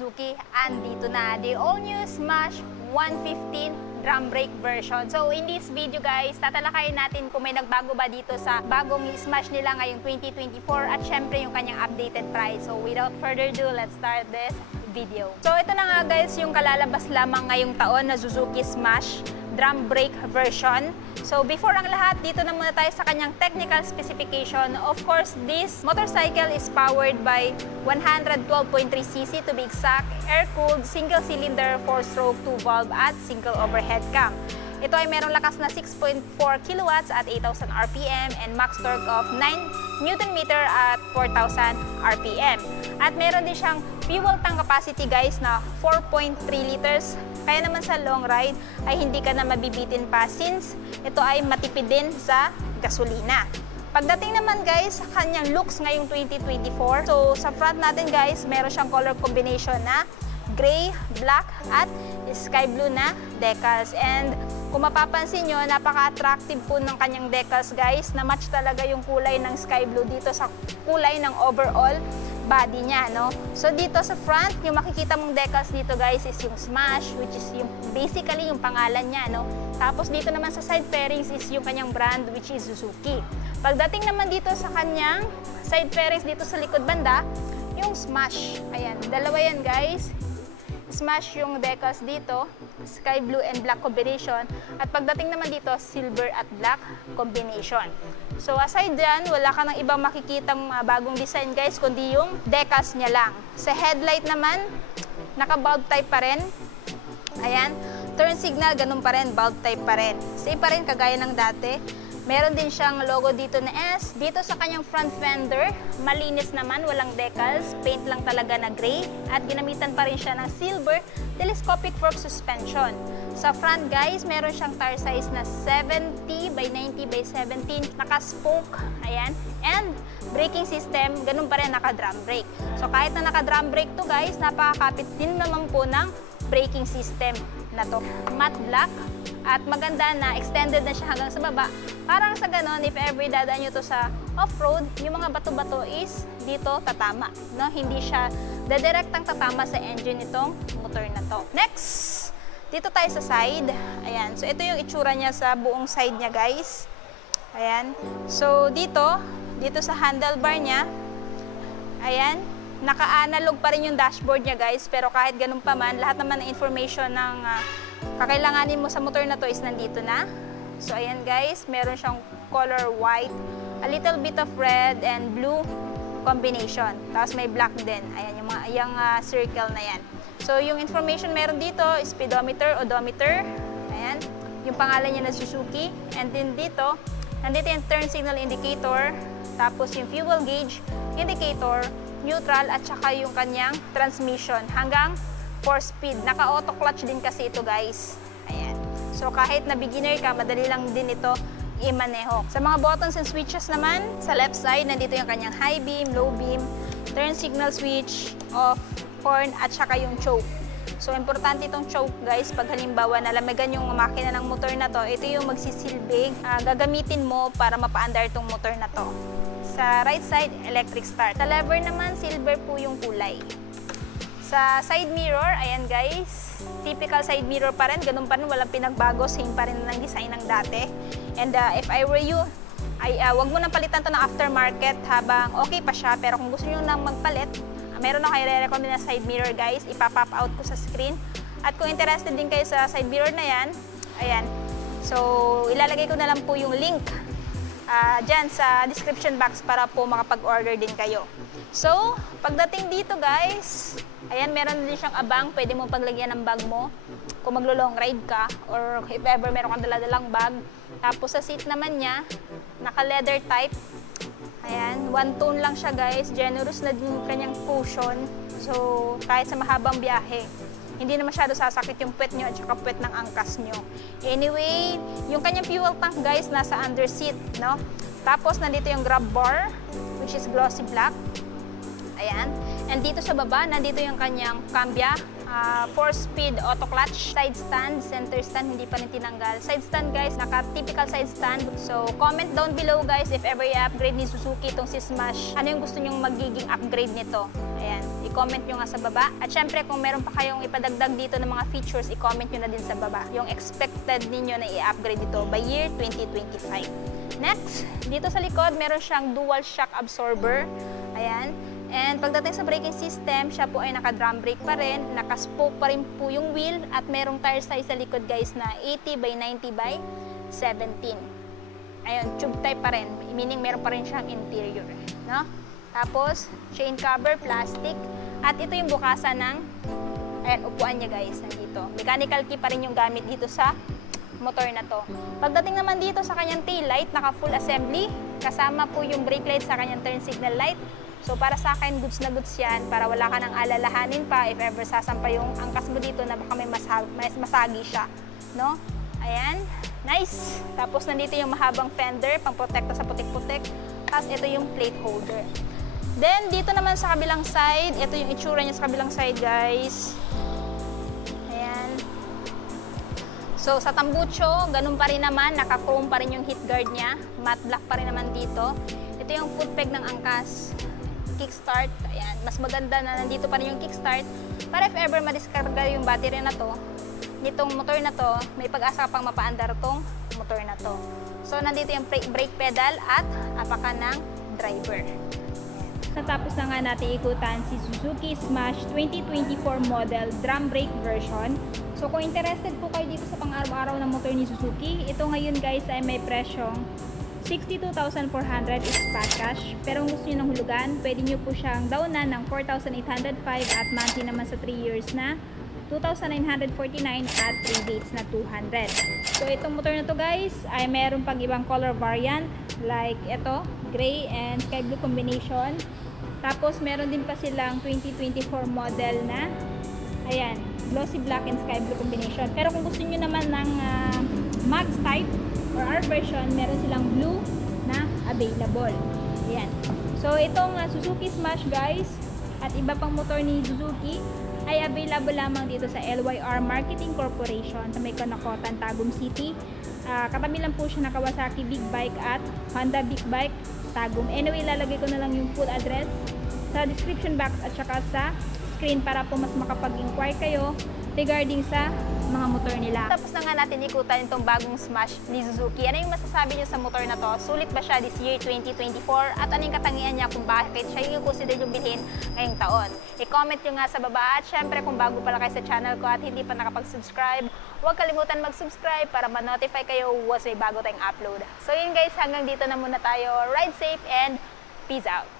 Suzuki, andito na the all-new Smash 115 drum brake version. So in this video guys, tatalakayin natin kung may nagbago ba dito sa bagong Smash nila ngayong 2024 at syempre yung kanyang updated price. So without further ado, let's start this video. So ito na nga guys yung kalalabas lamang ngayong taon na Suzuki Smash drum brake version. So before ang lahat, dito na muna tayo sa kanyang technical specification. Of course, this motorcycle is powered by 112.3cc to be exact, air-cooled, single-cylinder, 4-stroke, 2-valve at single overhead cam. Ito ay merong lakas na 6.4 kilowatts at 8,000 RPM and max torque of 9 Nm at 4,000 RPM. At meron din siyang fuel tank capacity guys na 4.3 liters. Kaya naman sa long ride ay hindi ka na mabibitin pa since ito ay matipid din sa gasolina. Pagdating naman guys sa kanyang looks ngayong 2024, so sa front natin guys, meron siyang color combination na gray, black at sky blue na decals. And kung mapapansin nyo, napaka-attractive po ng kanyang decals guys, na match talaga yung kulay ng sky blue dito sa kulay ng overall body niya, no? So dito sa front, yung makikita mong decals dito guys is yung Smash, which is yung basically yung pangalan niya, no? Tapos dito naman sa side fairings is yung kanyang brand, which is Suzuki. Pagdating naman dito sa kanyang side fairings dito sa likod banda, yung Smash. Ayan, dalawa yan guys. Smash yung decals dito, sky blue and black combination. At pagdating naman dito, silver at black combination. So aside dyan, wala ka ng ibang makikitang bagong design guys, kundi yung decals niya lang. Sa headlight naman, naka-bulb type pa rin. Ayan, turn signal, ganun pa rin, bulb type pa rin. Same pa rin, kagaya ng dati. Meron din siyang logo dito na S. Dito sa kanyang front fender, malinis naman, walang decals. Paint lang talaga na gray. At ginamitan pa rin siya ng silver telescopic fork suspension. Sa front guys, meron siyang tire size na 70 by 90 by 17. Naka-spoke. Ayan. And braking system, ganun pa rin, naka-drum brake. So kahit na naka-drum brake to guys, napakakapit din naman po ng braking system na to. Matte black. At maganda na extended na siya hanggang sa baba. Parang sa ganon, if ever dadaan nyo to sa off-road, yung mga bato-bato is dito tatama. No? Hindi siya dedirectang tatama sa engine nitong motor na to. Next, dito tayo sa side. Ayan. So ito yung itsura niya sa buong side niya guys. Ayan. So dito sa handlebar niya, ayan, naka-analog pa rin yung dashboard niya guys. Pero kahit ganun pa man, lahat naman ng information ng kakailanganin mo sa motor na to is nandito na. So ayan guys, meron siyang color white, a little bit of red and blue combination. Tapos may black din. Ayan yung circle na yan. So yung information meron dito, speedometer, odometer. Ayan, yung pangalan niya na Suzuki. And then dito, nandito yung turn signal indicator. Tapos yung fuel gauge indicator, neutral at saka yung kanyang transmission hanggang 4-speed. Naka-auto clutch din kasi ito guys. Ayan. So kahit na beginner ka, madali lang din ito i-maneho. Sa mga buttons and switches naman, sa left side, nandito yung kanyang high beam, low beam, turn signal switch, off, horn, at saka yung choke. So importante itong choke guys, pag halimbawa nalamigan yung makina ng motor na to, ito yung magsisilbing gagamitin mo para mapaandar itong motor na to. Sa right side, electric start. Sa lever naman, silver po yung kulay. Sa side mirror, ayan guys, typical side mirror pa rin, ganun pa rin, walang pinagbago, same pa rin ng design ng dati. And if I were you, wag mo nang palitan to ng aftermarket habang okay pa siya, pero kung gusto nyo nang magpalit, meron ako i-recommend na side mirror guys, ipapop out ko sa screen. At kung interested din kayo sa side mirror na yan, ayan, so ilalagay ko na lang po yung link dyan sa description box para po makapag-order din kayo. So, pagdating dito guys, ayan, meron din siyang abang, pwede mo paglagyan ng bag mo kung maglo-long ride ka or if ever meron kang dala-dalang bag. Tapos sa seat naman niya, naka-leather type. Ayan, one tone lang siya guys, generous na din yung kanyang cushion. So, kahit sa mahabang biyahe, hindi na masyado sasakit yung puwet nyo at saka puwet ng angkas nyo. Anyway, yung kanyang fuel tank guys, nasa under seat, no? Tapos, nandito yung grab bar, which is glossy black. Ayan. And dito sa baba, nandito yung kanyang cambia 4-speed auto clutch, side stand, center stand, hindi pa rin tinanggal. Side stand guys, naka-typical side stand. So, comment down below guys if ever i-upgrade ni Suzuki itong si Smash. Ano yung gusto nyong magiging upgrade nito? Ayan, i-comment nyo nga sa baba. At syempre, kung meron pa kayong ipadagdag dito ng mga features, i-comment nyo na din sa baba. Yung expected ninyo na i-upgrade dito by year 2025. Next, dito sa likod, meron siyang dual shock absorber. Ayan. And pagdating sa braking system, siya po ay naka-drum brake pa rin, naka-spoke pa rin po yung wheel, at merong tire size sa likod guys na 80 by 90 by 17. Ayun, tube type pa rin, meaning meron pa rin siyang interior. No? Tapos, chain cover, plastic, at ito yung bukasan ng, ayan, upuan niya guys, nandito. Mechanical key pa rin yung gamit dito sa motor na to. Pagdating naman dito sa kanyang tail light, naka-full assembly, kasama po yung brake light sa kanyang turn signal light. So, para sa akin, goods na goods yan, para wala ka nang alalahanin pa if ever sasampa yung angkas mo dito na baka may masagi siya. No? Ayan. Nice! Tapos, nandito yung mahabang fender, pang protekta sa putik-putik. Tapos, ito yung plate holder. Then, dito naman sa kabilang side, ito yung itsura niya sa kabilang side, guys. Ayan. So, sa tambucho, ganun pa rin naman, naka-chrome pa rin yung heat guard niya. Matte black pa rin naman dito. Ito yung foot peg ng angkas. Kickstart, ayan, mas maganda na nandito pa rin yung kickstart para if ever madiskarga yung battery na to, nitong motor na to, may pag-asa pang mapaandar tong motor na to. So, nandito yung brake pedal at apakan ng driver. Ayan. Natapos na nga natin ikutan si Suzuki Smash 2024 model drum brake version. So, kung interested po kayo dito sa pang-araw-araw ng motor ni Suzuki, ito ngayon guys ay may presyong 62,400 is fat cash. Pero kung gusto nyo ng hulugan, pwede nyo po siyang downan ng 4,805 at monthly naman sa 3 years na 2,949 at 3 dates na 200. So, itong motor na to guys, ay meron pang ibang color variant like ito, gray and sky blue combination. Tapos, meron din pa silang 2024 model na, ayan, glossy black and sky blue combination. Pero kung gusto nyo naman ng max type, or our version, meron silang blue na available. Ayan. So, itong Suzuki Smash guys, at iba pang motor ni Suzuki, ay available lamang dito sa LYR Marketing Corporation sa may Kanakotan, Tagum City. Katabi lang po siya na Kawasaki Big Bike at Honda Big Bike, Tagum. Anyway, lalagay ko na lang yung full address sa description box at saka sa screen para po mas makapag-inquire kayo regarding sa mga motor nila. Tapos na nga natin ikutan itong bagong Smash ni Suzuki. Ano yung masasabi niyo sa motor na to? Sulit ba siya this year 2024? At ano yung katangian niya kung bakit siya yung consider yung bilhin ngayong taon? I-comment nyo nga sa baba. At syempre kung bago pala kayo sa channel ko at hindi pa nakapag-subscribe, huwag kalimutan mag-subscribe para ma-notify kayo once may bago tayong upload. So yun guys, hanggang dito na muna tayo. Ride safe and peace out!